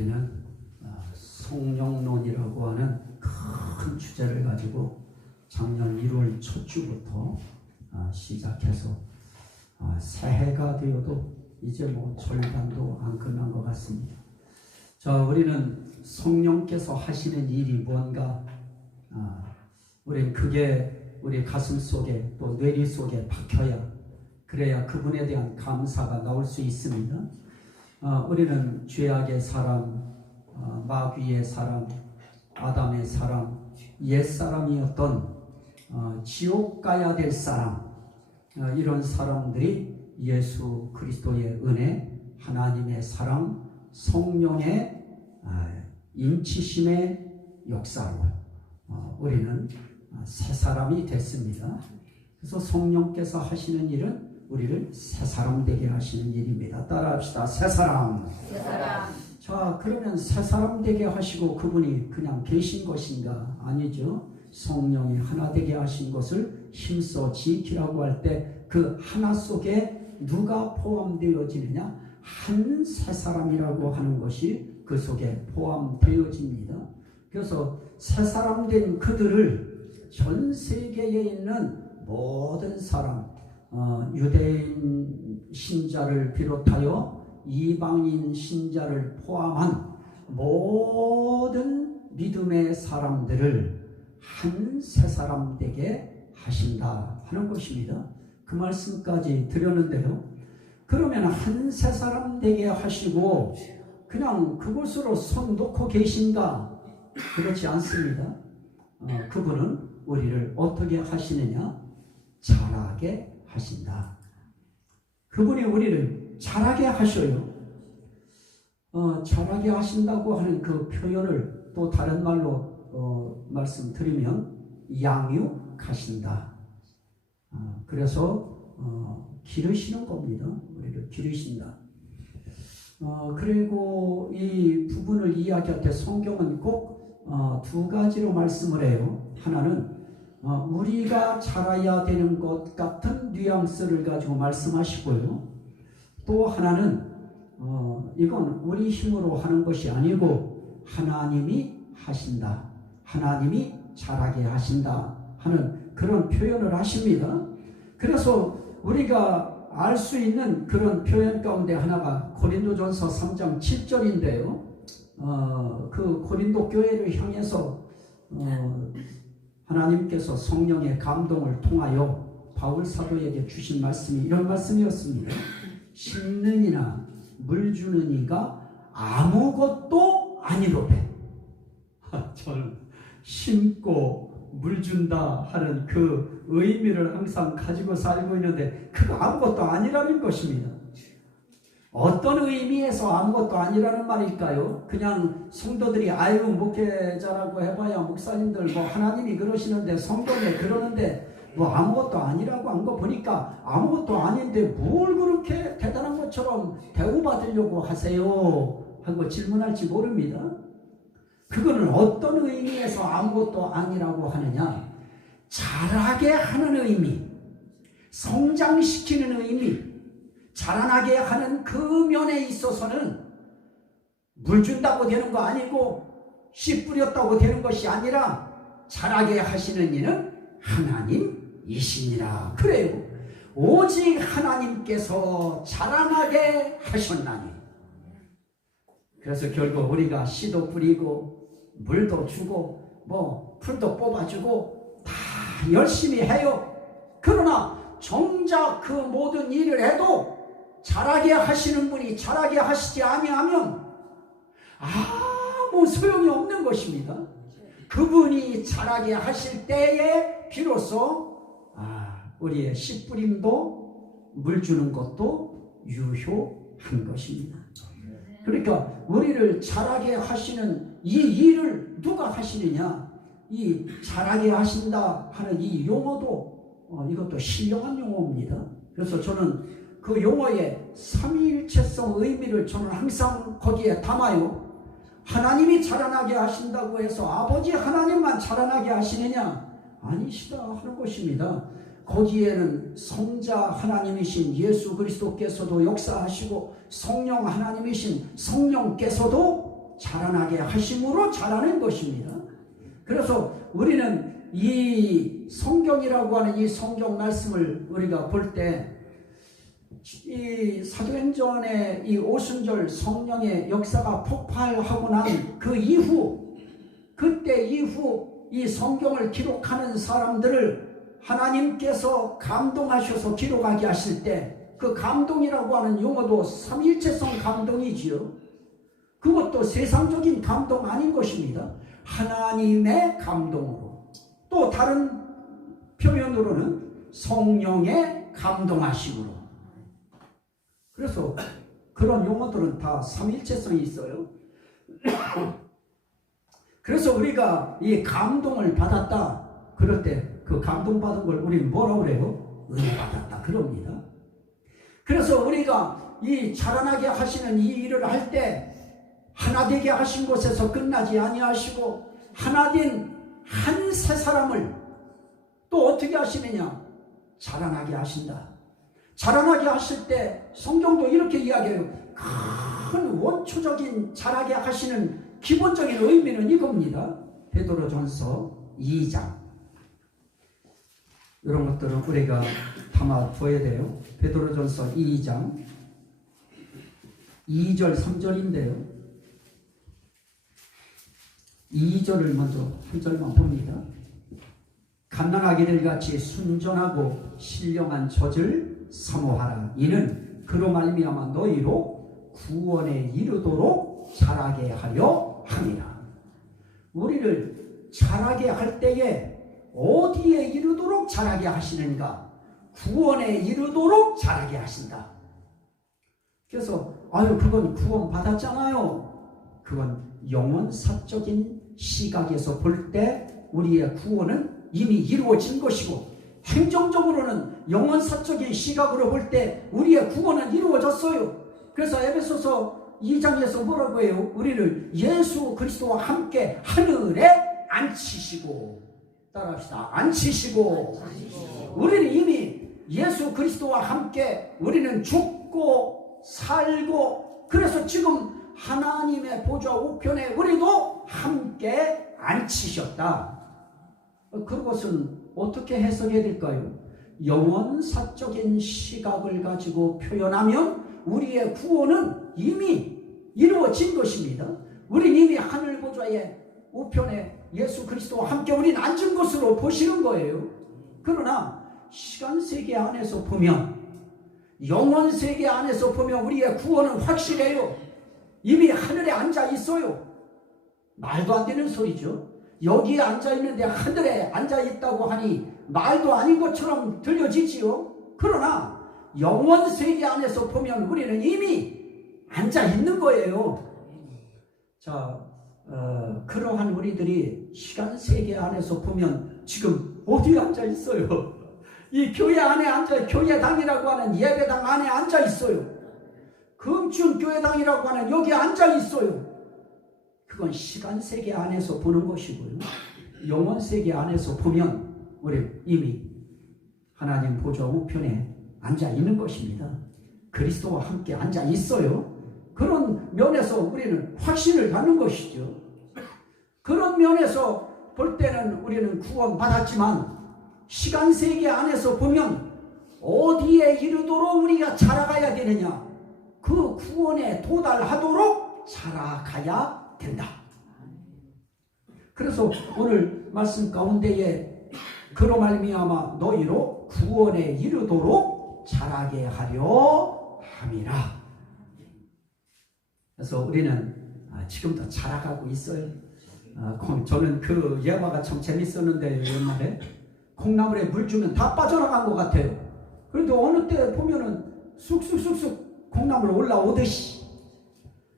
우리는 성령론이라고 하는 큰 주제를 가지고 작년 1월 첫 주부터 시작해서 새해가 되어도 이제 뭐 절반도 안 끝난 것 같습니다. 자, 우리는 성령께서 하시는 일이 뭔가 우리는 그게 우리 가슴 속에 또 뇌리 속에 박혀야, 그래야 그분에 대한 감사가 나올 수 있습니다. 우리는 죄악의 사람, 마귀의 사람, 아담의 사람, 옛사람이었던 지옥 가야 될 사람, 이런 사람들이 예수 그리스도의 은혜, 하나님의 사랑, 성령의 임치심의 역사로 우리는 새 사람이 됐습니다. 그래서 성령께서 하시는 일은 우리를 새 사람 되게 하시는 일입니다. 따라합시다. 새 사람. 새 사람. 자, 그러면 새 사람 되게 하시고 그분이 그냥 계신 것인가? 아니죠. 성령이 하나 되게 하신 것을 힘써 지키라고 할 때 그 하나 속에 누가 포함되어지느냐? 한 새 사람이라고 하는 것이 그 속에 포함되어집니다. 그래서 새 사람 된 그들을 전 세계에 있는 모든 사람, 유대인 신자를 비롯하여 이방인 신자를 포함한 모든 믿음의 사람들을 한 새 사람 되게 하신다 하는 것입니다. 그 말씀까지 드렸는데요. 그러면 한 새 사람 되게 하시고 그냥 그곳으로 손 놓고 계신가? 그렇지 않습니다. 그분은 우리를 어떻게 하시느냐? 자라게 하신다. 그분이 우리를 자라게 하셔요. 자라게 하신다고 하는 그 표현을 또 다른 말로 말씀드리면 양육하신다. 그래서 기르시는 겁니다. 우리를 기르신다. 그리고 이 부분을 이야기할 때 성경은 꼭 두 가지로 말씀을 해요. 하나는 우리가 자라야 되는 것 같은 뉘앙스를 가지고 말씀하시고요. 또 하나는 이건 우리 힘으로 하는 것이 아니고 하나님이 하신다. 하나님이 자라게 하신다 하는 그런 표현을 하십니다. 그래서 우리가 알 수 있는 그런 표현 가운데 하나가 고린도전서 3장 7절인데요. 그 고린도 교회를 향해서 하나님께서 성령의 감동을 통하여 바울 사도에게 주신 말씀이 이런 말씀이었습니다. 심는 이나 물 주는 이가 아무것도 아니로되. 저는 심고 물 준다 하는 그 의미를 항상 가지고 살고 있는데 그거 아무것도 아니라는 것입니다. 어떤 의미에서 아무것도 아니라는 말일까요? 그냥 성도들이 아유 목회자라고 해봐야 목사님들 뭐 하나님이 그러시는데 성경에 그러는데 뭐 아무것도 아니라고 한 거 보니까 아무것도 아닌데 뭘 그렇게 대단한 것처럼 대우받으려고 하세요? 하고 질문할지 모릅니다. 그거는 어떤 의미에서 아무것도 아니라고 하느냐? 자라게 하는 의미, 성장시키는 의미, 자라나게 하는 그 면에 있어서는 물 준다고 되는 거 아니고 씨 뿌렸다고 되는 것이 아니라 자라게 하시는 이는 하나님이시니라. 그래요. 오직 하나님께서 자라나게 하셨나니. 그래서 결국 우리가 씨도 뿌리고 물도 주고 뭐 풀도 뽑아주고 다 열심히 해요. 그러나 정작 그 모든 일을 해도 자라게 하시는 분이 자라게 하시지 아니하면 아무 소용이 없는 것입니다. 그분이 자라게 하실 때에 비로소 우리의 씨 뿌림도 물 주는 것도 유효한 것입니다. 그러니까 우리를 자라게 하시는 이 일을 누가 하시느냐? 이 자라게 하신다 하는 이 용어도 이것도 신령한 용어입니다. 그래서 저는 그 용어의 삼위일체성 의미를 저는 항상 거기에 담아요. 하나님이 자라나게 하신다고 해서 아버지 하나님만 자라나게 하시느냐? 아니시다 하는 것입니다. 거기에는 성자 하나님이신 예수 그리스도께서도 역사하시고 성령 하나님이신 성령께서도 자라나게 하심으로 자라는 것입니다. 그래서 우리는 이 성경이라고 하는 이 성경 말씀을 우리가 볼 때 이 사도행전의 이 오순절 성령의 역사가 폭발하고 난 그 이후, 그때 이후 이 성경을 기록하는 사람들을 하나님께서 감동하셔서 기록하게 하실 때 그 감동이라고 하는 용어도 삼위일체성 감동이지요. 그것도 세상적인 감동 아닌 것입니다. 하나님의 감동으로, 또 다른 표현으로는 성령의 감동하심으로. 그래서 그런 용어들은 다 삼위일체성이 있어요. 그래서 우리가 이 감동을 받았다 그럴 때 그 감동받은 걸 우리는 뭐라고 그래요? 은혜 받았다 그럽니다. 그래서 우리가 이 자라나게 하시는 이 일을 할 때 하나 되게 하신 곳에서 끝나지 아니하시고 하나 된 한 새 사람을 또 어떻게 하시느냐? 자라나게 하신다. 자라나게 하실 때 성경도 이렇게 이야기해요. 큰 원초적인 자라게 하시는 기본적인 의미는 이겁니다. 베드로전서 2장. 이런 것들은 우리가 담아둬야 돼요. 베드로전서 2장 2절 3절인데요. 2절을 먼저 한 절만 봅니다. 갓난아기들 같이 순전하고 신령한 젖을 사모하라. 이는 그로 말미암아 너희로 구원에 이르도록 자라게 하려 함이라. 우리를 자라게 할 때에 어디에 이르도록 자라게 하시는가? 구원에 이르도록 자라게 하신다. 그래서 그건 구원 받았잖아요. 그건 영원사적인 시각에서 볼 때 우리의 구원은 이미 이루어진 것이고, 행정적으로는 영원사적인 시각으로 볼 때 우리의 구원은 이루어졌어요. 그래서 에베소서 2장에서 뭐라고 해요? 우리를 예수 그리스도와 함께 하늘에 앉히시고, 따라합시다. 앉히시고. 우리는 이미 예수 그리스도와 함께 우리는 죽고 살고, 그래서 지금 하나님의 보좌 우편에 우리도 함께 앉히셨다. 그것은 어떻게 해석해야 될까요? 영원사적인 시각을 가지고 표현하면 우리의 구원은 이미 이루어진 것입니다. 우린 이미 하늘 보좌의 우편에 예수 그리스도와 함께 우리는 앉은 것으로 보시는 거예요. 그러나 시간세계 안에서 보면, 영원세계 안에서 보면 우리의 구원은 확실해요. 이미 하늘에 앉아 있어요. 말도 안 되는 소리죠. 여기에 앉아 있는데 하늘에 앉아 있다고 하니 말도 아닌 것처럼 들려지지요. 그러나 영원세계 안에서 보면 우리는 이미 앉아 있는 거예요. 자, 그러한 우리들이 시간세계 안에서 보면 지금 어디에 앉아 있어요? 이 교회 안에 앉아, 교회당이라고 하는 예배당 안에 앉아 있어요. 금춘교회당이라고 하는 여기에 앉아 있어요. 그건 시간세계 안에서 보는 것이고요. 영원세계 안에서 보면 우리 이미 하나님 보좌 우편에 앉아 있는 것입니다. 그리스도와 함께 앉아 있어요. 그런 면에서 우리는 확신을 갖는 것이죠. 그런 면에서 볼 때는 우리는 구원받았지만 시간세계 안에서 보면 어디에 이르도록 우리가 자라가야 되느냐? 그 구원에 도달하도록 자라가야 된다. 그래서 오늘 말씀 가운데에 그로 말미암아 너희로 구원에 이르도록 자라게 하려 함이라. 그래서 우리는 지금도 자라가고 있어요. 저는 그 예화가 참 재밌었는데 옛날에 콩나물에 물 주면 다 빠져나간 것 같아요. 그래도 어느 때 보면은 쑥쑥쑥쑥 콩나물 올라오듯이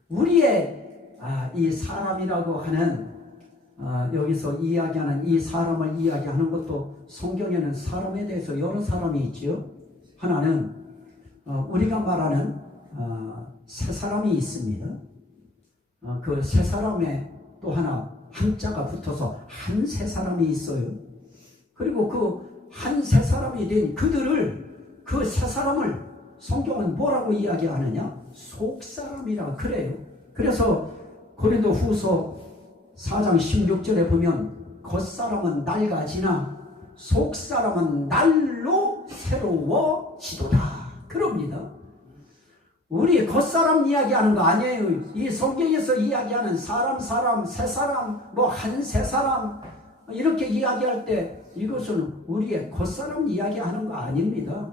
우리의 이 사람이라고 하는 여기서 이야기하는 이 사람을 이야기하는 것도 성경에는 사람에 대해서 여러 사람이 있지요. 하나는 우리가 말하는 세 사람이 있습니다. 그 세 사람에 또 하나 한자가 붙어서 한 세 사람이 있어요. 그리고 그 한 세 사람이 된 그들을, 그 세 사람을 성경은 뭐라고 이야기하느냐? 속사람이라 그래요. 그래서 고린도후서 4장 16절에 보면 겉사람은 낡아지나 속사람은 날로 새로워지도다 그럽니다. 우리 겉사람 이야기하는 거 아니에요. 이 성경에서 이야기하는 사람, 세 사람, 뭐 한 세 사람 이렇게 이야기할 때 이것은 우리의 겉사람 이야기하는 거 아닙니다.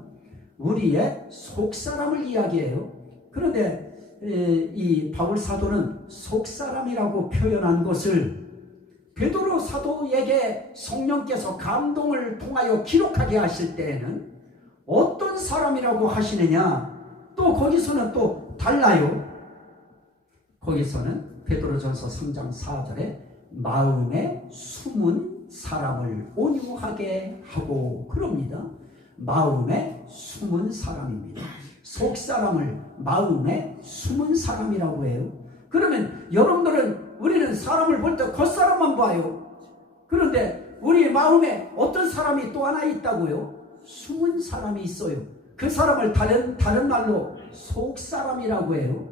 우리의 속사람을 이야기해요. 그런데 이 바울 사도는 속사람이라고 표현한 것을 베드로 사도에게 성령께서 감동을 통하여 기록하게 하실 때에는 어떤 사람이라고 하시느냐, 또 거기서는 또 달라요. 거기서는 베드로전서 3장 4절에 마음에 숨은 사람을 온유하게 하고 그럽니다. 마음에 숨은 사람입니다. 속사람을 마음에 숨은 사람이라고 해요. 그러면 여러분들은 우리는 사람을 볼 때 겉사람만 봐요. 그런데 우리 마음에 어떤 사람이 또 하나 있다고요? 숨은 사람이 있어요. 그 사람을 다른 말로 속사람이라고 해요.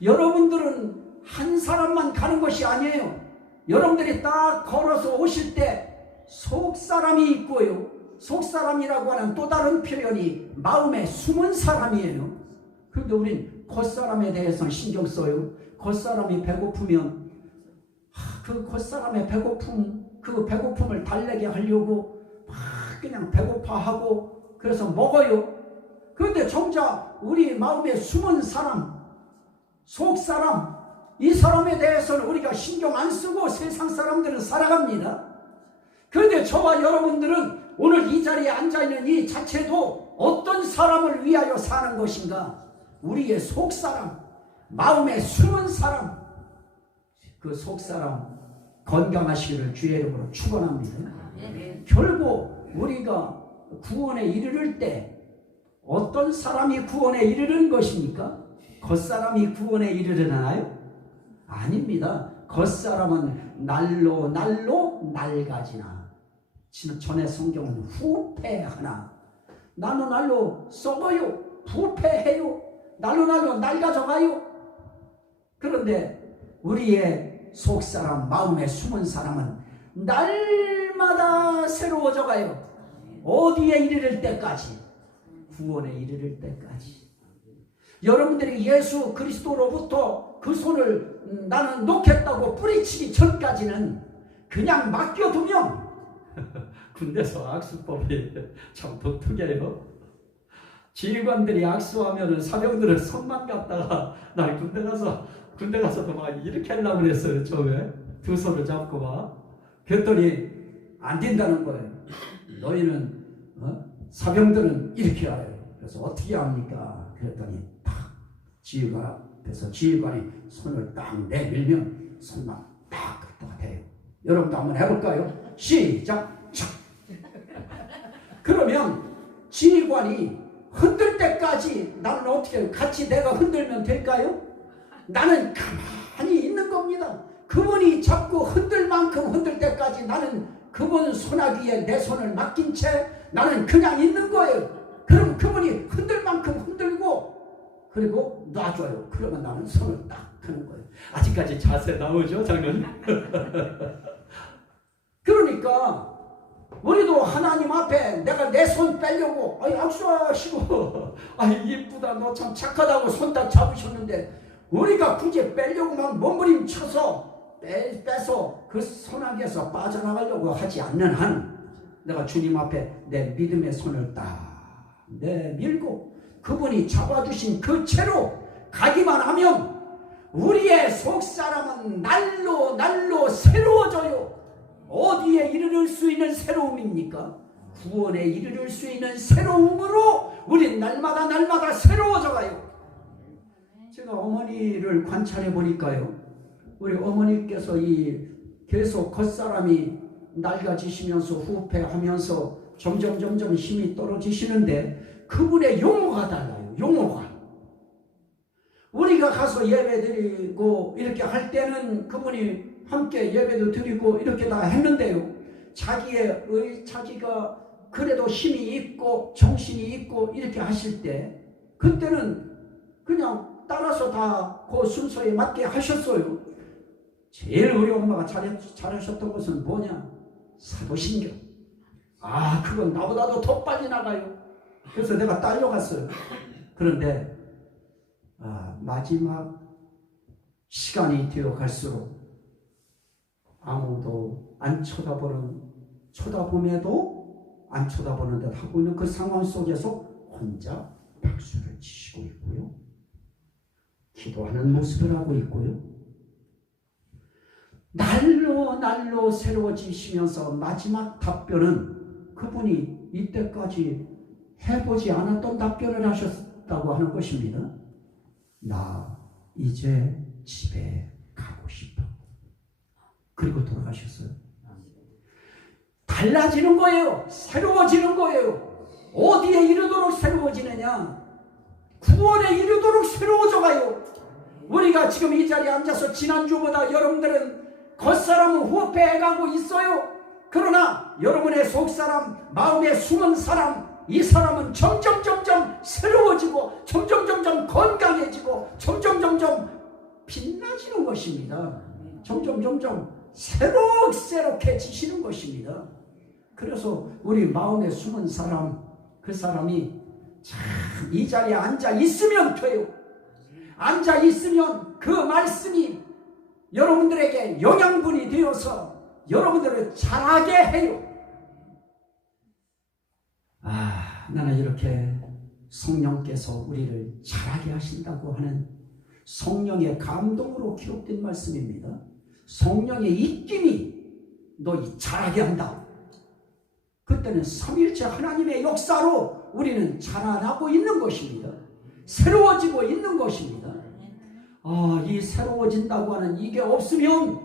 여러분들은 한 사람만 가는 것이 아니에요. 여러분들이 딱 걸어서 오실 때 속사람이 있고요. 속사람이라고 하는 또 다른 표현이 마음에 숨은 사람이에요. 그런데 우린 겉사람에 대해서는 신경 써요. 겉사람이 배고프면 그 겉사람의 그 배고픔을 달래게 하려고 막 그냥 배고파하고 그래서 먹어요. 그런데 정작 우리 마음에 숨은 사람, 속사람, 이 사람에 대해서는 우리가 신경 안 쓰고 세상 사람들은 살아갑니다. 그런데 저와 여러분들은 오늘 이 자리에 앉아있는 이 자체도 어떤 사람을 위하여 사는 것인가? 우리의 속사람, 마음에 숨은 사람, 그 속사람 건강하시기를 주의 이름으로 축원합니다. 결국 우리가 구원에 이르를 때 어떤 사람이 구원에 이르는 것입니까? 겉사람이 구원에 이르르나요? 아닙니다. 겉사람은 날로 낡아지나. 전에 성경은 후패하나. 날로 썩어요. 부패해요. 날로 낡아져가요. 그런데 우리의 속사람, 마음에 숨은 사람은 날마다 새로워져가요. 어디에 이르를 때까지? 구원에 이르를 때까지. 여러분들이 예수 그리스도로부터 그 손을 나는 놓겠다고 뿌리치기 전까지는 그냥 맡겨두면 군대에서 악수법이 참 독특해요. 지휘관들이 악수하면은 사병들은 손만 갖다가 나 군대 가서도 막 이렇게 하려고 그랬어요. 처음에 두 손을 잡고 막 그랬더니 안 된다는 거예요. 너희는 사병들은 이렇게 해요. 그래서 어떻게 합니까? 그랬더니 탁 지휘관이 손을 딱 내밀면 손만 딱 갖다가 대요. 여러분도 한번 해볼까요? 시작. 그러면 지휘관이 흔들 때까지 나는 어떻게 해요? 같이 내가 흔들면 될까요? 나는 가만히 있는 겁니다. 그분이 자꾸 흔들 만큼 흔들 때까지 나는 그분 손아귀에 내 손을 맡긴 채 나는 그냥 있는 거예요. 그럼 그분이 흔들 만큼 흔들고 그리고 놔줘요. 그러면 나는 손을 딱 하는 거예요. 아직까지 자세 나오죠, 장로님? 그러니까 우리도 하나님 앞에 내가 내 손 빼려고 악수하시고 이쁘다 너 참 착하다고 손 딱 잡으셨는데 우리가 굳이 빼려고 막 몸부림쳐서 빼서 그 손아귀에서 빠져나가려고 하지 않는 한 내가 주님 앞에 내 믿음의 손을 딱 내밀고 그분이 잡아주신 그 채로 가기만 하면 우리의 속사람은 날로 새로워져요. 어디에 이르를 수 있는 새로움입니까? 구원에 이르를 수 있는 새로움으로 우리 날마다 새로워져가요. 제가 어머니를 관찰해 보니까요, 우리 어머니께서 계속 겉사람이 낡아지시면서 후패하면서 점점 힘이 떨어지시는데 그분의 용어가 달라요. 용어가. 우리가 가서 예배드리고 이렇게 할 때는 그분이 함께 예배도 드리고 이렇게 다 했는데요, 자기가 그래도 힘이 있고 정신이 있고 이렇게 하실 때 그때는 그냥 따라서 다 그 순서에 맞게 하셨어요. 제일 우리 엄마가 잘하셨던 것은 뭐냐? 사도신경. 그건 나보다도 더 빨리 나가요. 그래서 내가 딸려갔어요. 그런데 마지막 시간이 되어 갈수록 아무도 안 쳐다봄에도 안 쳐다보는 듯 하고 있는 그 상황 속에서 혼자 박수를 치시고 있고요. 기도하는 모습을 하고 있고요. 날로 새로워지시면서 마지막 답변은 그분이 이때까지 해보지 않았던 답변을 하셨다고 하는 것입니다. 나 이제 집에 가고 싶어. 그리고 돌아가셨어요. 달라지는 거예요. 새로워지는 거예요. 어디에 이르도록 새로워지느냐? 구원에 이르도록 새로워져 가요. 우리가 지금 이 자리에 앉아서 지난주보다 여러분들은 겉사람은 후패해가고 있어요. 그러나 여러분의 속사람, 마음에 숨은 사람, 이 사람은 점점 새로워지고 점점 건강해지고 점점 빛나지는 것입니다. 점점 새록새록해지시는 것입니다. 그래서 우리 마음에 숨은 사람, 그 사람이 참 이 자리에 앉아 있으면 돼요. 앉아 있으면 그 말씀이 여러분들에게 영양분이 되어서 여러분들을 자라게 해요. 나는 이렇게 성령께서 우리를 자라게 하신다고 하는 성령의 감동으로 기록된 말씀입니다. 성령의 입김이 너 자라게 한다. 그때는 삼일체 하나님의 역사로 우리는 자라나고 있는 것입니다. 새로워지고 있는 것입니다. 이 새로워진다고 하는 이게 없으면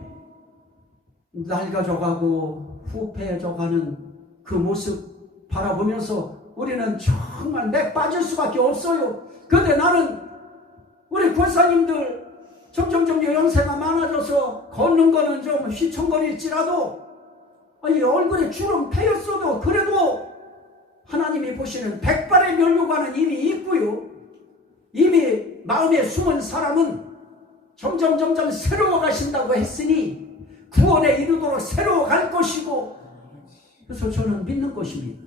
낡아져가고 후패해져가는 그 모습 바라보면서 우리는 정말 내 빠질 수밖에 없어요. 그런데 나는 우리 권사님들 점점 연세가 많아져서 걷는 거는 좀 휘청거릴지라도 이 얼굴에 주름 패였어도 그래도 하나님이 보시는 백발의 면류관은 이미 있고요. 이미 마음에 숨은 사람은 점점 새로워 가신다고 했으니 구원에 이르도록 새로워 갈 것이고, 그래서 저는 믿는 것입니다.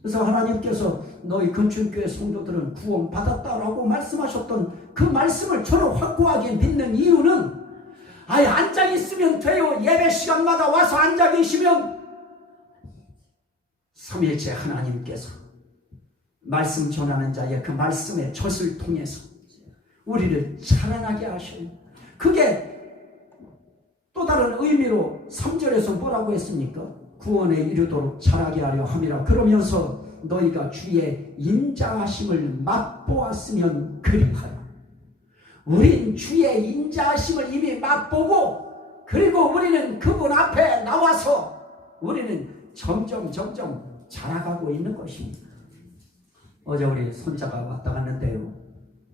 그래서 하나님께서 너희 금춘교회 성도들은 구원 받았다라고 말씀하셨던 그 말씀을 저는 확고하게 믿는 이유는 앉아있으면 돼요. 예배 시간마다 와서 앉아 계시면 삼일체 하나님께서 말씀 전하는 자의 그 말씀의 젖을 통해서 우리를 자라나게 하셔요. 그게 또 다른 의미로 3절에서 뭐라고 했습니까? 구원에 이르도록 자라게 하려 함이라. 그러면서 너희가 주의 인자하심을 맛보았으면 그리하라. 우린 주의 인자하심을 이미 맛보고, 그리고 우리는 그분 앞에 나와서 우리는 점점 자라가고 있는 것입니다. 어제 우리 손자가 왔다 갔는데요,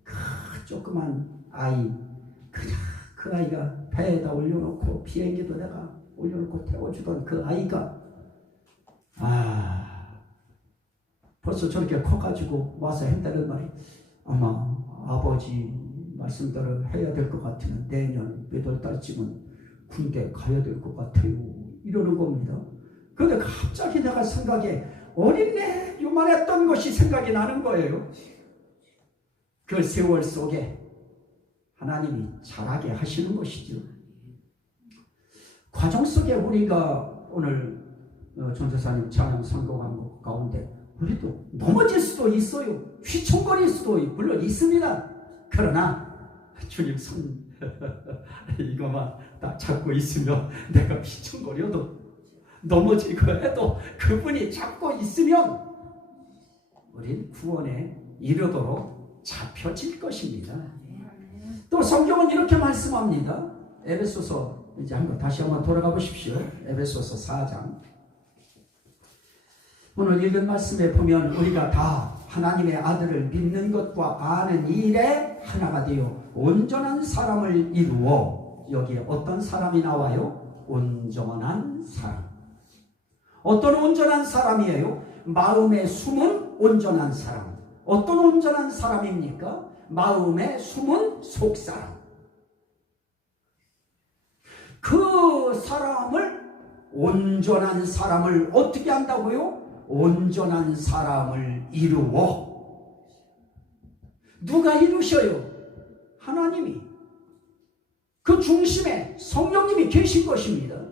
그 조그만 아이, 그 아이가 배에다 올려놓고 비행기도 내가 올려놓고 태워주던 그 아이가 벌써 저렇게 커가지고 와서 했다는 말이, 아마 아버지 말씀대로 해야 될 것 같으면 내년 몇 월 달쯤은 군대 가야 될 것 같아요, 이러는 겁니다. 그런데 갑자기 내가 생각에 어린애 요만했던 것이 생각이 나는 거예요. 그 세월 속에 하나님이 자라게 하시는 것이죠. 과정 속에 우리가 오늘 전도사님 찬양 선곡한 가운데 우리도 넘어질 수도 있어요. 휘청거릴 수도 물론 있습니다. 그러나 주님 손 이거만 딱 잡고 있으면 내가 휘청거려도 넘어지고 해도 그분이 잡고 있으면 우린 구원에 이르도록 잡혀질 것입니다. 또 성경은 이렇게 말씀합니다. 에베소서 이제 다시 한번 돌아가 보십시오. 에베소서 4장. 오늘 읽은 말씀에 보면 우리가 다 하나님의 아들을 믿는 것과 아는 일에 하나가 되어 온전한 사람을 이루어, 여기에 어떤 사람이 나와요? 온전한 사람. 어떤 온전한 사람이에요? 마음에 숨은 온전한 사람. 어떤 온전한 사람입니까? 마음에 숨은 속사람. 그 사람을, 온전한 사람을 어떻게 한다고요? 온전한 사람을 이루어. 누가 이루셔요? 하나님이. 그 중심에 성령님이 계신 것입니다.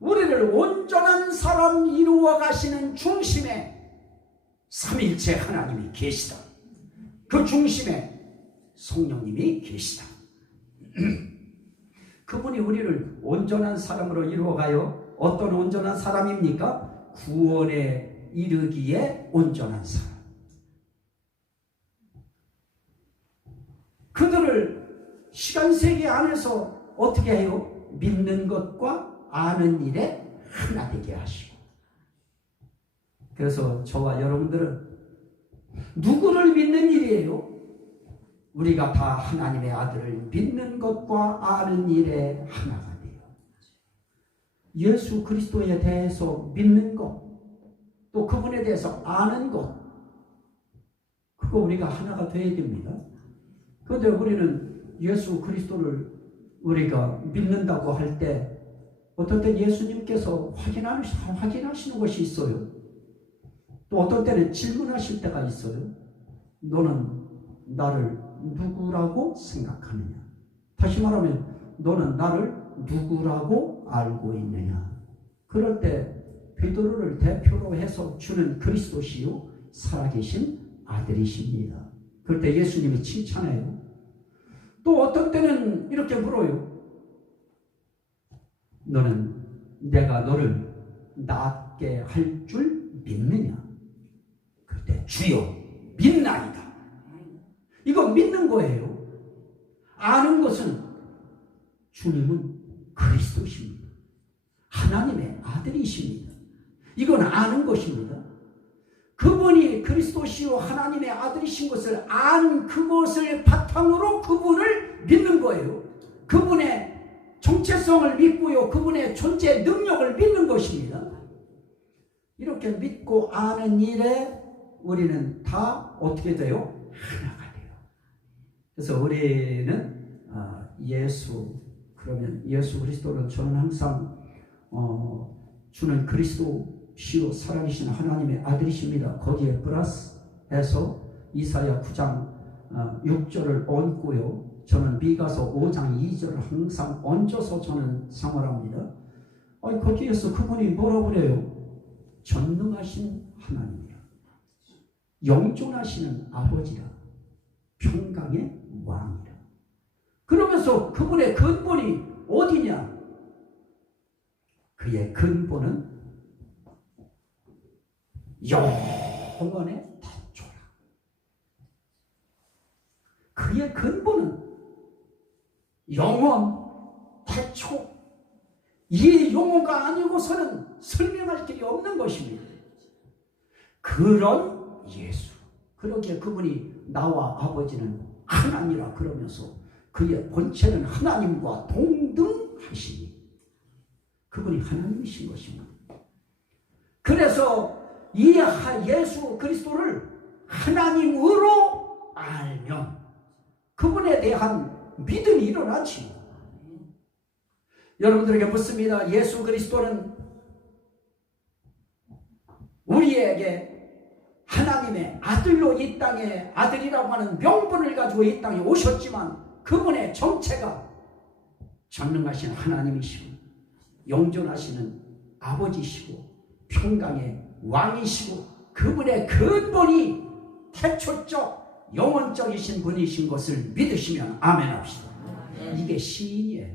우리를 온전한 사람 이루어 가시는 중심에 삼일체 하나님이 계시다. 그 중심에 성령님이 계시다. 그분이 우리를 온전한 사람으로 이루어가요. 어떤 온전한 사람입니까? 구원에 이르기에 온전한 사람. 그들을 시간세계 안에서 어떻게 해요? 믿는 것과 아는 일에 하나 되게 하시고. 그래서 저와 여러분들은 누구를 믿는 일이에요? 우리가 다 하나님의 아들을 믿는 것과 아는 일에 하나가 돼요. 예수 그리스도에 대해서 믿는 것, 또 그분에 대해서 아는 것, 그거 우리가 하나가 되어야 됩니다. 그런데 우리는 예수 그리스도를 우리가 믿는다고 할 때 어떨 때 예수님께서 확인하시는 것이 있어요. 또 어떨 때는 질문하실 때가 있어요. 너는 나를 누구라고 생각하느냐? 다시 말하면 너는 나를 누구라고 알고 있느냐? 그럴 때 베드로를 대표로 해서 주는 그리스도시요 살아계신 아들이십니다. 그럴 때 예수님이 칭찬해요. 또 어떤 때는 이렇게 물어요. 너는 내가 너를 낫게 할 줄 믿느냐? 그때 주여 믿나이다. 이거 믿는 거예요. 아는 것은 주님은 그리스도십니다. 하나님의 아들이십니다. 이건 아는 것입니다. 그분이 그리스도시요 하나님의 아들이신 것을 안 그것을 바탕으로 그분을 믿는 거예요. 그분의 정체성을 믿고요. 그분의 존재 능력을 믿는 것입니다. 이렇게 믿고 아는 일에 우리는 다 어떻게 돼요? 하나가 돼요. 그래서 우리는 그러면 예수 그리스도는 저는 항상 주는 그리스도시요 살아계신 하나님의 아들이십니다. 거기에 플러스해서 이사야 9장 6절을 얹고요. 저는 미가서 5장 2절을 항상 얹어서 저는 생활합니다. 거기에서 그분이 뭐라고 그래요? 전능하신 하나님이라, 영존하시는 아버지라, 평강의 왕이라. 그러면서 그분의 근본이 어디냐? 그의 근본은 영원의 태초라. 그의 근본은 영원, 태초. 이 용어가 아니고서는 설명할 길이 없는 것입니다. 그런 예수. 그러기에 그분이 나와 아버지는 하나니라 그러면서 그의 본체는 하나님과 동등하시니 그분이 하나님이신 것입니다. 그래서 이 예수 그리스도를 하나님으로 알면 그분에 대한 믿음이 일어나지. 여러분들에게 묻습니다. 예수 그리스도는 우리에게 하나님의 아들로 이 땅에, 아들이라고 하는 명분을 가지고 이 땅에 오셨지만 그분의 정체가 전능하신 하나님이시고 영존하시는 아버지시고 평강의 왕이시고 그분의 근본이 태초적 영원적이신 분이신 것을 믿으시면 아멘 합시다. 이게 시인이에요.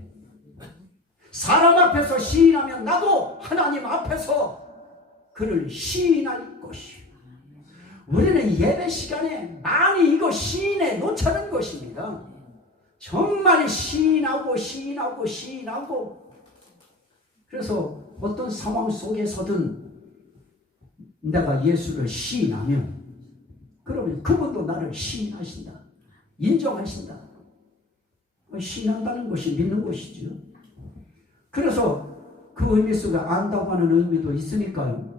사람 앞에서 시인하면 나도 하나님 앞에서 그를 시인할 것이에요. 우리는 예배 시간에 많이 이거 시인해 놓자는 것입니다. 정말 시인하고 그래서 어떤 상황 속에서든 내가 예수를 시인하면 그러면 그분도 나를 시인하신다. 인정하신다. 시인한다는 것이 믿는 것이죠. 그래서 그 의미 속에 안다고 하는 의미도 있으니까요.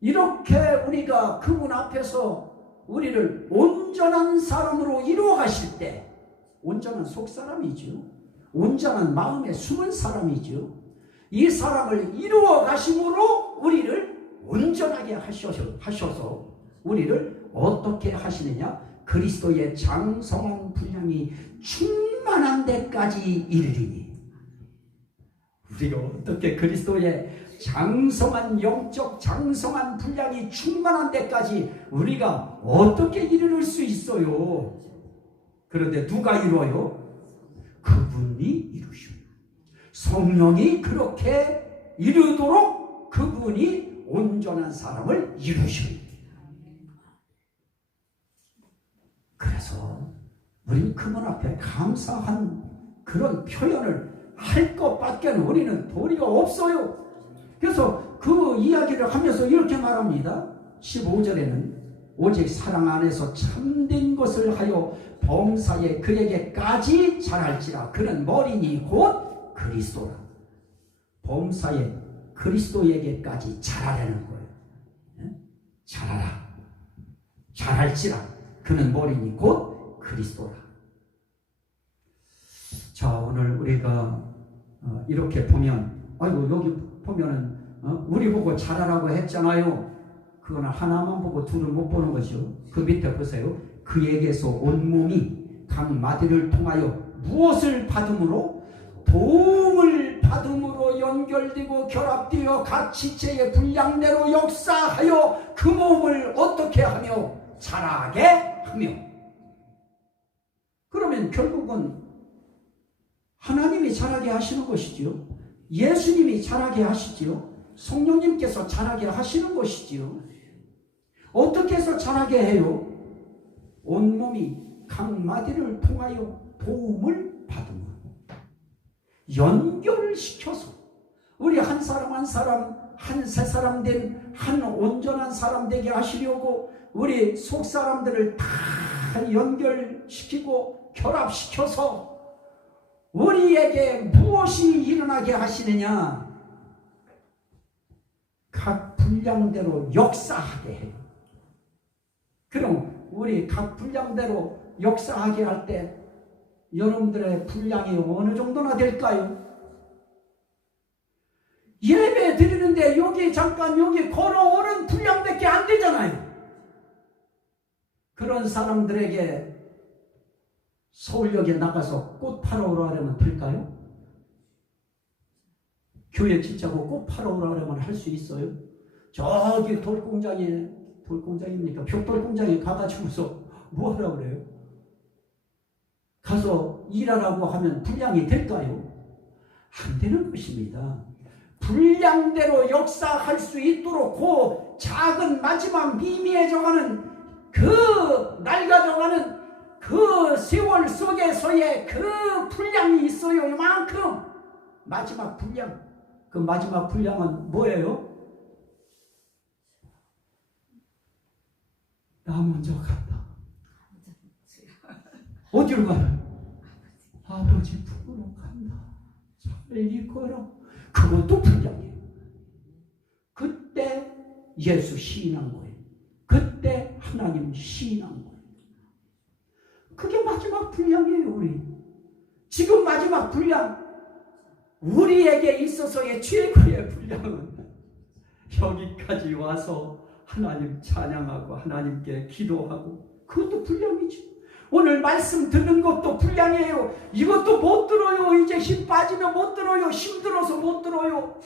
이렇게 우리가 그분 앞에서 우리를 온전한 사람으로 이루어 가실 때, 온전한 속사람이죠. 온전한 마음에 숨은 사람이죠. 이 사람을 이루어 가심으로 우리를 온전하게 하셔서 우리를 어떻게 하시느냐? 그리스도의 장성한 분량이 충만한 데까지 이르리니. 우리가 어떻게 그리스도의 장성한 영적 장성한 분량이 충만한 데까지 우리가 어떻게 이르를 수 있어요? 그런데 누가 이루어요? 그분이 이루셔요. 성령이 그렇게 이루도록 그분이 온전한 사람을 이루셔요. 그래서 우리는 그분 앞에 감사한 그런 표현을 할 것밖에 우리는 도리가 없어요. 그래서 그 이야기를 하면서 이렇게 말합니다. 15절에는 오직 사랑 안에서 참된 것을 하여 범사에 그에게까지 잘할지라. 그는 머리니 곧 그리스도라. 범사에 그리스도에게까지 잘하라는 거예요. 잘하라. 잘할지라. 그는 머리니 곧 그리스도라. 자, 오늘 우리가 이렇게 보면, 아이고 여기 보면은 우리 보고 잘하라고 했잖아요. 그거는 하나만 보고 둘을 못 보는 것이요. 그 밑에 보세요. 그에게서 온몸이 각 마디를 통하여 무엇을 받음으로? 도움을 받음으로 연결되고 결합되어 각 지체의 분량대로 역사하여 그 몸을 어떻게 하며? 자라게 하며. 그러면 결국은 하나님이 자라게 하시는 것이지요. 예수님이 자라게 하시지요. 성령님께서 자라게 하시는 것이지요. 어떻게 해서 자라게 해요? 온몸이 각 마디를 통하여 도움을 받음으로 연결을 시켜서 우리 한 사람 한 사람 한 세 사람 된 한 온전한 사람 되게 하시려고 우리 속 사람들을 다 연결시키고 결합시켜서 우리에게 무엇이 일어나게 하시느냐? 각 분량대로 역사하게 해요. 그럼 우리 각 분량대로 역사하게 할 때 여러분들의 분량이 어느 정도나 될까요? 예배 드리는데 여기 잠깐 여기 걸어오는 분량밖에 안 되잖아요. 그런 사람들에게 서울역에 나가서 꽃 팔아 오라 하려면 될까요? 교회 짓자고 꽃 팔아 오라 하려면 할 수 있어요? 저기 돌공장입니까? 벽돌공장에 가가지고서 뭐 하라고 그래요? 가서 일하라고 하면 분량이 될까요? 안 되는 것입니다. 분량대로 역사할 수 있도록 그 작은 마지막 미미해져가는 그 낡아져가는 그 세월 속에서의 그 분량이 있어요. 이만큼 마지막 분량. 그 마지막 분량은 뭐예요? 나 먼저 간다. 어디로 가요? 아버지 품으로 간다. 빨리 걸어. 그것도 분량이에요. 그때 예수 시인한 거예요. 그때 하나님 시인한 거예요. 그게 마지막 분량이에요. 우리 지금 마지막 분량, 우리에게 있어서의 최고의 분량은 여기까지 와서 하나님 찬양하고 하나님께 기도하고, 그것도 분량이죠. 오늘 말씀 듣는 것도 분량이에요. 이것도 못 들어요. 이제 힘 빠지면 못 들어요. 힘들어서 못 들어요.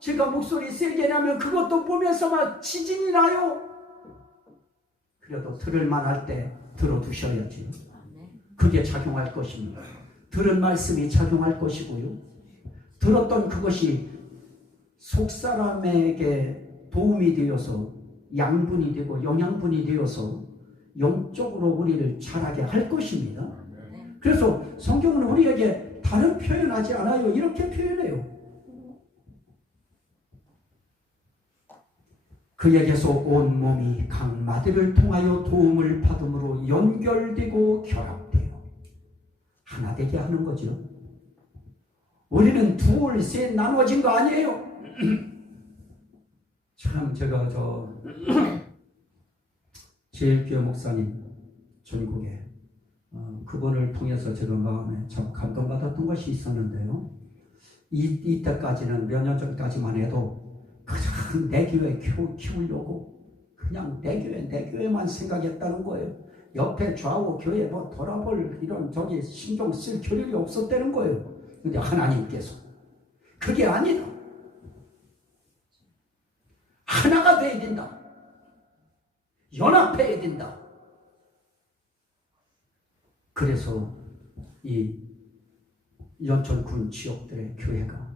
제가 목소리 세게 나면 그것도 보면서 막 지진이 나요. 그래도 들을만 할 때 들어두셔야지. 그게 작용할 것입니다. 들은 말씀이 작용할 것이고요. 들었던 그것이 속사람에게 도움이 되어서 양분이 되고 영양분이 되어서 영적으로 우리를 자라게 할 것입니다. 그래서 성경은 우리에게 다른 표현하지 않아요. 이렇게 표현해요. 그에게서 온 몸이 각 마디를 통하여 도움을 받음으로 연결되고 결합되어 하나 되게 하는 거죠. 우리는 둘, 셋 나눠진 거 아니에요. 참 제가 제일교회 목사님 전국에 그분을 통해서 제가 마음에 참 감동받았던 것이 있었는데요. 이때까지는 몇 년 전까지만 해도 그냥 내 교회 키우려고 그냥 내 교회만 생각했다는 거예요. 옆에 좌우 교회 뭐 돌아볼 이런 신경 쓸 겨를이 없었다는 거예요. 근데 하나님께서 그게 아니다. 하나가 돼야 된다. 연합해야 된다. 그래서 이 연천군 지역들의 교회가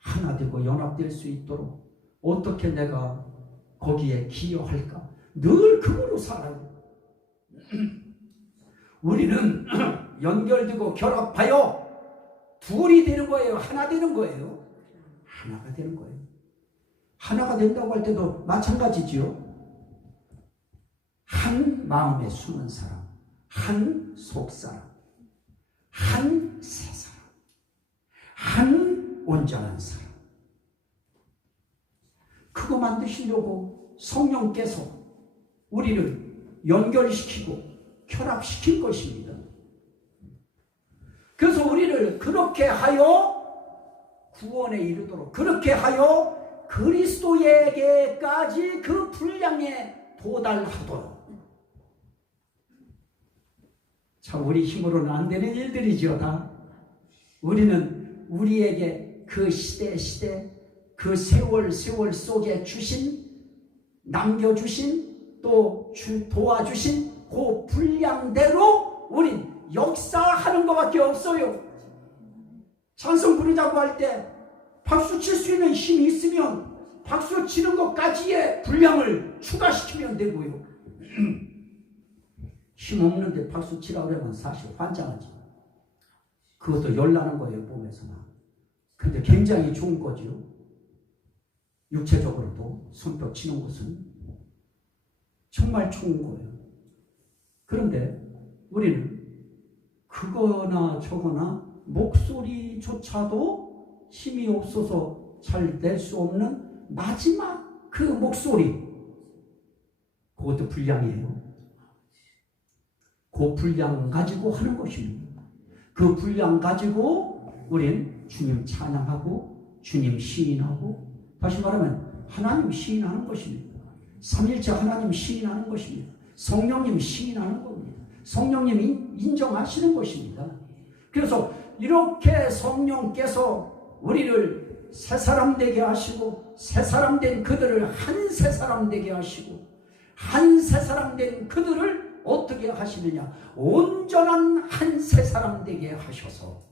하나 되고 연합될 수 있도록 어떻게 내가 거기에 기여할까? 늘 그거로 살아요. 우리는 연결되고 결합하여 둘이 되는 거예요. 하나 되는 거예요. 하나가 되는 거예요. 하나가 된다고 할 때도 마찬가지지요. 한 마음에 숨은 사람, 한 속사람, 한 새사람, 한 온전한 사람. 그거 만드시려고 성령께서 우리를 연결시키고 결합시킬 것입니다. 그래서 우리를 그렇게 하여 구원에 이르도록, 그렇게 하여 그리스도에게까지 그 분량에 도달하도록. 참 우리 힘으로는 안 되는 일들이죠. 다 우리는 우리에게 그 시대 그 세월 속에 남겨주신 또 도와주신 그 분량대로 우린 역사하는 것밖에 없어요. 찬송 부르자고 할 때 박수 칠 수 있는 힘이 있으면 박수 치는 것까지의 분량을 추가시키면 되고요. 힘없는데 박수 치라고 하면 사실 환장하지. 그것도 열나는 거예요, 몸에서나. 근데 굉장히 좋은 거죠. 육체적으로도 손뼉 치는 것은 정말 좋은 거예요. 그런데 우리는 그거나 저거나 목소리조차도 힘이 없어서 잘 낼 수 없는 마지막 그 목소리, 그것도 분량이에요. 그 분량 가지고 하는 것입니다. 그 분량 가지고 우린 주님 찬양하고 주님 시인하고, 다시 말하면 하나님 시인하는 것입니다. 삼일체 하나님 시인하는 것입니다. 성령님 시인하는 겁니다. 성령님이 인정하시는 것입니다. 그래서 이렇게 성령께서 우리를 새 사람 되게 하시고, 새 사람 된 그들을 한 새 사람 되게 하시고, 한 새 사람 된 그들을 어떻게 하시느냐? 온전한 한 새 사람 되게 하셔서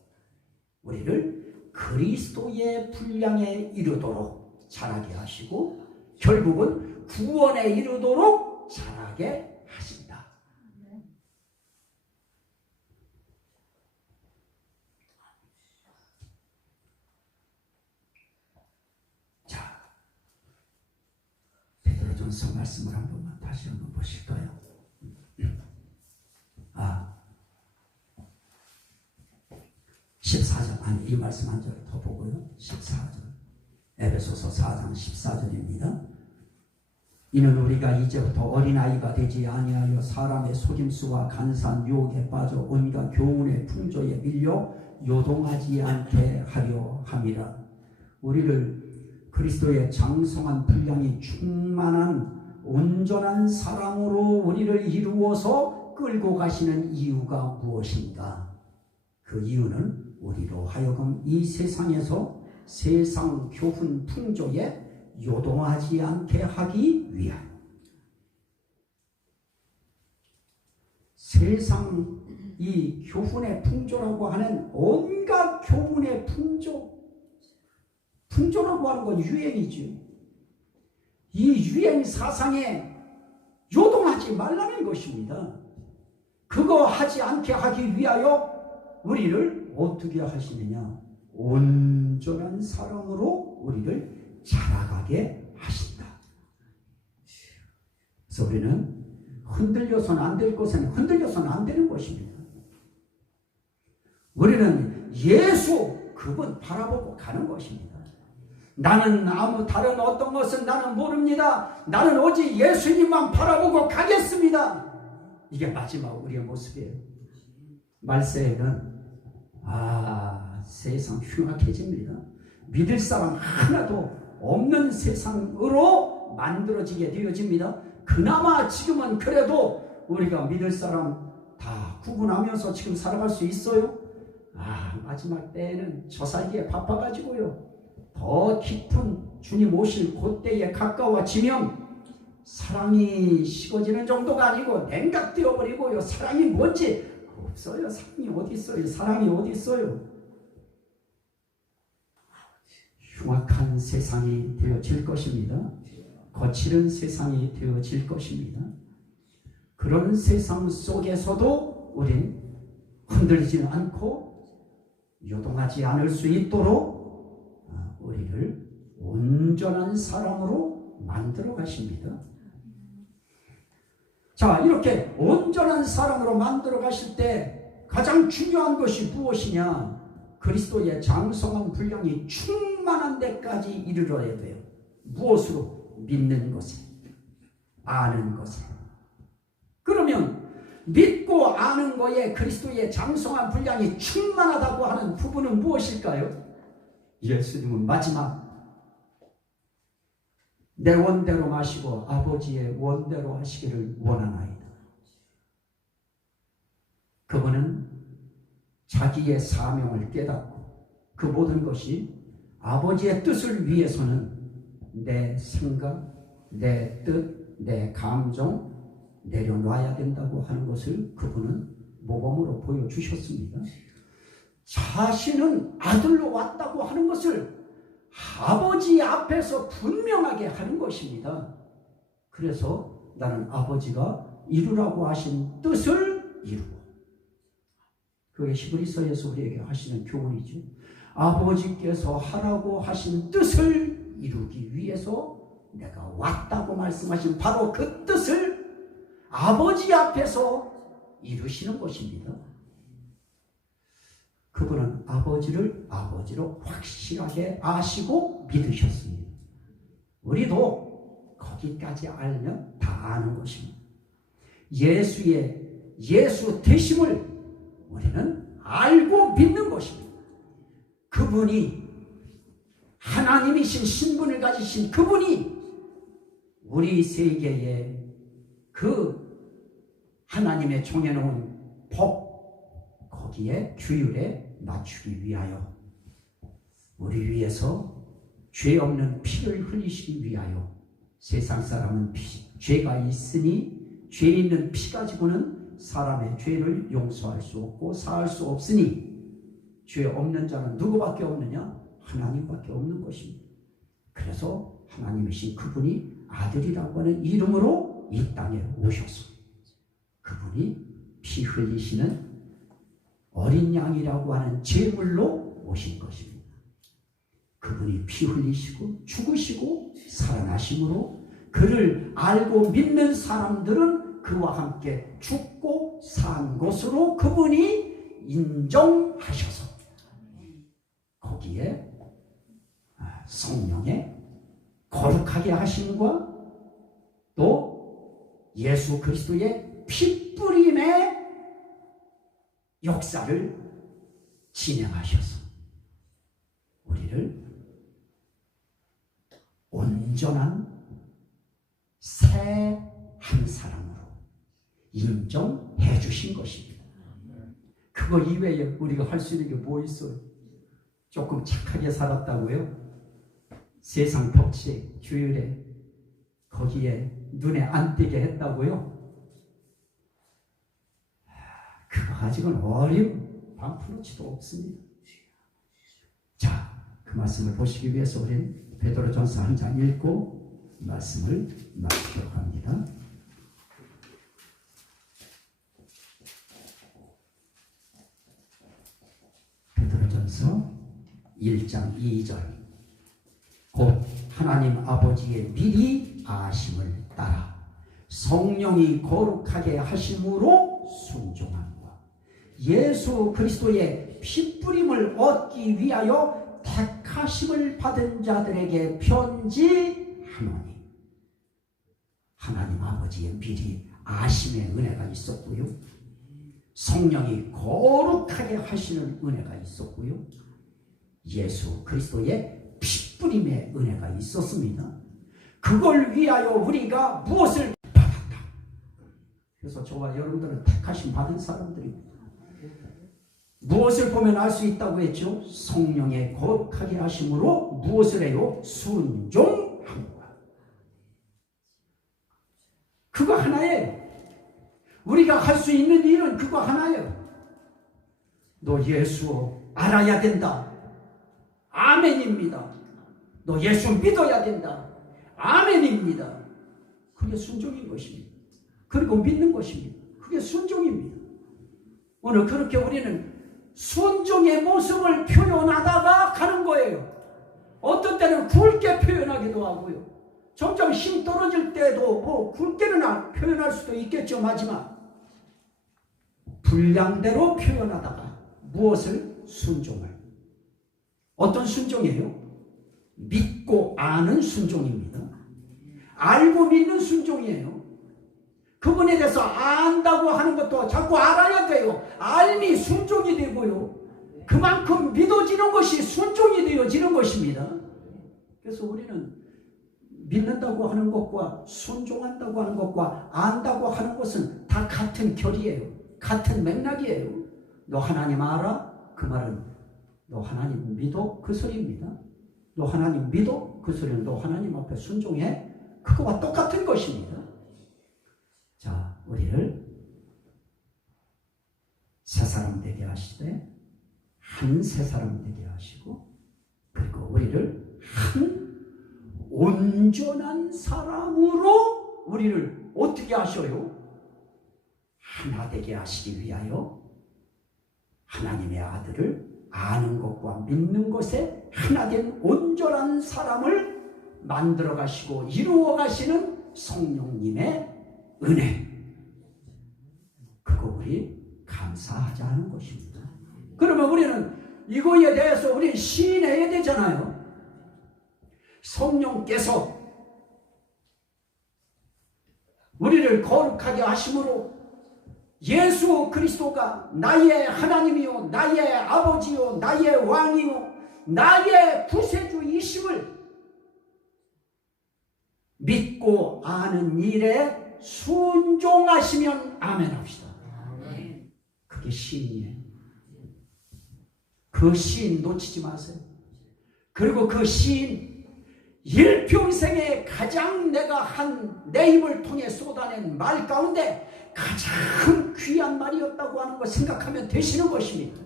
우리를 그리스도의 분량에 이르도록 자라게 하시고, 결국은 구원에 이르도록 자라게 하신다. 자, 베드로전서 말씀을 한 번만 다시 한번 보실까요? 14절, 아니 이 말씀 한 절 더 보고요. 14절, 에베소서 4장 14절입니다. 이는 우리가 이제부터 어린아이가 되지 아니하여 사람의 속임수와 간사한 유혹에 빠져 온갖 교훈의 풍조에 밀려 요동하지 않게 하려 함이라. 우리를 그리스도의 장성한 분량이 충만한 온전한 사람으로 우리를 이루어서 끌고 가시는 이유가 무엇인가? 그 이유는 우리로 하여금 이 세상에서 세상 교훈 풍조에 요동하지 않게 하기 위하여. 세상 이 교훈의 풍조라고 하는 온갖 교훈의 풍조라고 하는 건 유행이죠. 이 유행 사상에 요동하지 말라는 것입니다. 그거 하지 않게 하기 위하여 우리를 어떻게 하시느냐? 온전한 사람으로 우리를 자라가게 하신다. 그래서 우리는 흔들려서는 안 될 것은 흔들려서는 안 되는 것입니다. 우리는 예수 그분 바라보고 가는 것입니다. 나는 아무 다른 어떤 것은 나는 모릅니다. 나는 오직 예수님만 바라보고 가겠습니다. 이게 마지막 우리의 모습이에요. 말세에는 세상 흉악해집니다. 믿을 사람 하나도 없는 세상으로 만들어지게 되어집니다. 그나마 지금은 그래도 우리가 믿을 사람 다 구분하면서 지금 살아갈 수 있어요. 마지막 때에는 저 살기에 바빠가지고요, 더 깊은 주님 오실 그때에 가까워지면 사랑이 식어지는 정도가 아니고 냉각되어 버리고요, 사랑이 뭔지 없어요. 사랑이 어디 있어요? 사랑이 어디 있어요? 흉악한 세상이 되어질 것입니다. 거칠은 세상이 되어질 것입니다. 그런 세상 속에서도 우린 흔들리지 않고 요동하지 않을 수 있도록 우리를 온전한 사람으로 만들어 가십니다. 자, 이렇게 온전한 사람으로 만들어 가실 때 가장 중요한 것이 무엇이냐? 그리스도의 장성한 분량이 충만한 데까지 이르러야 돼요. 무엇으로? 믿는 것에, 아는 것에. 그러면 믿고 아는 거에 그리스도의 장성한 분량이 충만하다고 하는 부분은 무엇일까요? 예수님은 마지막 내 원대로 마시고 아버지의 원대로 하시기를 원하나이다. 그분은 자기의 사명을 깨닫고 그 모든 것이 아버지의 뜻을 위해서는 내 생각, 내 뜻, 내 감정 내려놔야 된다고 하는 것을 그분은 모범으로 보여주셨습니다. 자신은 아들로 왔다고 하는 것을 아버지 앞에서 분명하게 하는 것입니다. 그래서 나는 아버지가 이루라고 하신 뜻을 이루고, 그게 히브리서에서 우리에게 하시는 교훈이죠. 아버지께서 하라고 하신 뜻을 이루기 위해서 내가 왔다고 말씀하신 바로 그 뜻을 아버지 앞에서 이루시는 것입니다. 그분은 아버지를 아버지로 확실하게 아시고 믿으셨습니다. 우리도 거기까지 알면 다 아는 것입니다. 예수 되심을 우리는 알고 믿는 것입니다. 그분이 하나님이신 신분을 가지신 그분이 우리 세계에 그 하나님의 정해놓은 법, 거기에 규율에 맞추기 위하여 우리 위해서 죄 없는 피를 흘리시기 위하여, 세상 사람은 죄가 있으니 죄 있는 피 가지고는 사람의 죄를 용서할 수 없고 사할 수 없으니 죄 없는 자는 누구밖에 없느냐? 하나님밖에 없는 것입니다. 그래서 하나님이신 그분이 아들이라고 하는 이름으로 이 땅에 오셔서 그분이 피 흘리시는 어린 양이라고 하는 제물로 오신 것입니다. 그분이 피 흘리시고 죽으시고 살아나심으로 그를 알고 믿는 사람들은 그와 함께 죽고 산 것으로 그분이 인정하셔서 거기에 성령의 거룩하게 하심과 또 예수 그리스도의 피뿌림의 역사를 진행하셔서 우리를 온전한 새 한 사람으로 인정해 주신 것입니다. 그거 이외에 우리가 할 수 있는 게 뭐 있어요? 조금 착하게 살았다고요? 세상 법칙, 규율에 거기에 눈에 안 띄게 했다고요? 그거 가지고는 어려운 반푼어치도 없습니다. 자, 그 말씀을 보시기 위해서 우리는 베드로전서 한 장 읽고 말씀을 마치도록 합니다. 베드로전서 1장 2절. 곧 하나님 아버지의 미리 아심을 따라 성령이 거룩하게 하심으로 순종함과 예수 그리스도의 피뿌림을 얻기 위하여 택하심을 받은 자들에게 편지하노니, 하나님 아버지의 미리 아심의 은혜가 있었고요, 성령이 거룩하게 하시는 은혜가 있었고요. 예수 그리스도의 피뿌림의 은혜가 있었습니다. 그걸 위하여 우리가 무엇을 받았다. 그래서 저와 여러분들은 택하심 받은 사람들입니다. 무엇을 보면 알 수 있다고 했죠? 성령의 거룩하게 하심으로 무엇을 해요? 순종한 거야. 그거 하나예요. 우리가 할 수 있는 일은 그거 하나예요. 너 예수 알아야 된다. 아멘입니다. 너 예수 믿어야 된다. 아멘입니다. 그게 순종인 것입니다. 그리고 믿는 것입니다. 그게 순종입니다. 오늘 그렇게 우리는 순종의 모습을 표현하다가 가는 거예요. 어떤 때는 굵게 표현하기도 하고요. 점점 힘 떨어질 때도 뭐 굵게는 표현할 수도 있겠죠. 마지막 분량대로 표현하다가 무엇을? 순종을. 어떤 순종이에요? 믿고 아는 순종입니다. 알고 믿는 순종이에요. 그분에 대해서 안다고 하는 것도 자꾸 알아야 돼요. 알미 순종이 되고요. 그만큼 믿어지는 것이 순종이 되어지는 것입니다. 그래서 우리는 믿는다고 하는 것과 순종한다고 하는 것과 안다고 하는 것은 다 같은 결이에요. 같은 맥락이에요. 너 하나님 알아? 그 말은 너 하나님 믿어? 그 소리입니다. 너 하나님 믿어? 그 소리는 너 하나님 앞에 순종해? 그거와 똑같은 것입니다. 자, 우리를 새 사람 되게 하시되 한 새 사람 되게 하시고, 그리고 우리를 한 온전한 사람으로 우리를 어떻게 하셔요? 하나 되게 하시기 위하여 하나님의 아들을 아는 것과 믿는 것에 하나된 온전한 사람을 만들어 가시고 이루어 가시는 성령님의 은혜, 그거 우리 감사하자 하는 것입니다. 그러면 우리는 이거에 대해서 우리 시인해야 되잖아요. 성령께서 우리를 거룩하게 하심으로 예수 그리스도가 나의 하나님이요 나의 아버지요 나의 왕이요 나의 구세주이심을 믿고 아는 일에 순종하시면 아멘 합시다. 그게 시인이에요. 그 시인 놓치지 마세요. 그리고 그 시인 일평생에 가장 내가 한 내 입을 통해 쏟아낸 말 가운데 가장 귀한 말이었다고 하는 거 생각하면 되시는 것입니다.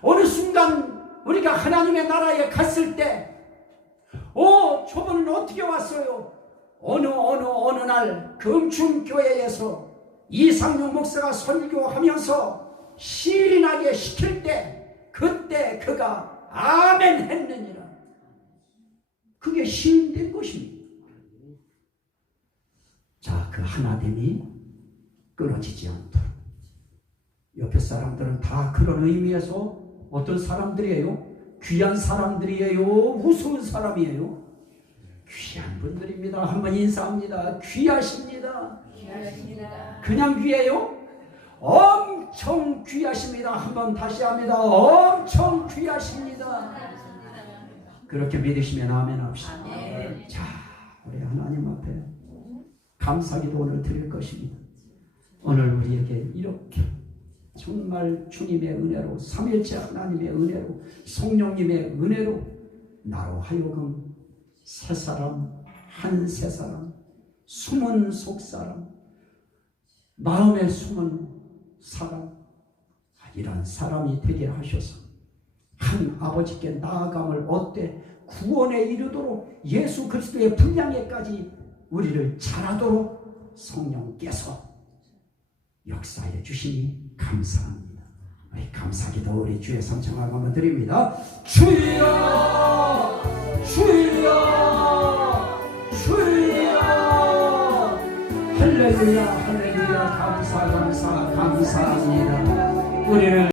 어느 순간 우리가 하나님의 나라에 갔을 때 저분은 어떻게 왔어요? 어느 날 금춘교회에서 이상용 목사가 설교하면서 시인하게 시킬 때 그때 그가 아멘 했느니라. 그게 시인된 것입니다. 자, 그 하나됨이 끊어지지 않도록 옆에 사람들은 다 그런 의미에서 어떤 사람들이에요? 귀한 사람들이에요? 우스운 사람이에요? 귀한 분들입니다. 한번 인사합니다. 귀하십니다. 귀하십니다. 그냥 귀해요? 엄청 귀하십니다. 한번 다시 합니다. 엄청 귀하십니다. 그렇게 믿으시면 아멘 합시다. 아멘. 자, 우리 하나님 앞에 감사기도 오늘 드릴 것입니다. 오늘 우리에게 이렇게 정말 주님의 은혜로, 삼일째 하나님의 은혜로, 성령님의 은혜로 나로 하여금 새 사람, 한 새 사람, 숨은 속 사람, 마음에 숨은 사람, 이런 사람이 되게 하셔서 한 아버지께 나아감을 얻되 구원에 이르도록 예수 그리스도의 분량에까지 우리를 잘하도록 성령께서 역사해 주시니 감사합니다. 우리 감사기도 우리 주의 성창을 한번 드립니다. 주여 주여 주여 할렐루야 할렐루야 감사합니다. 우리를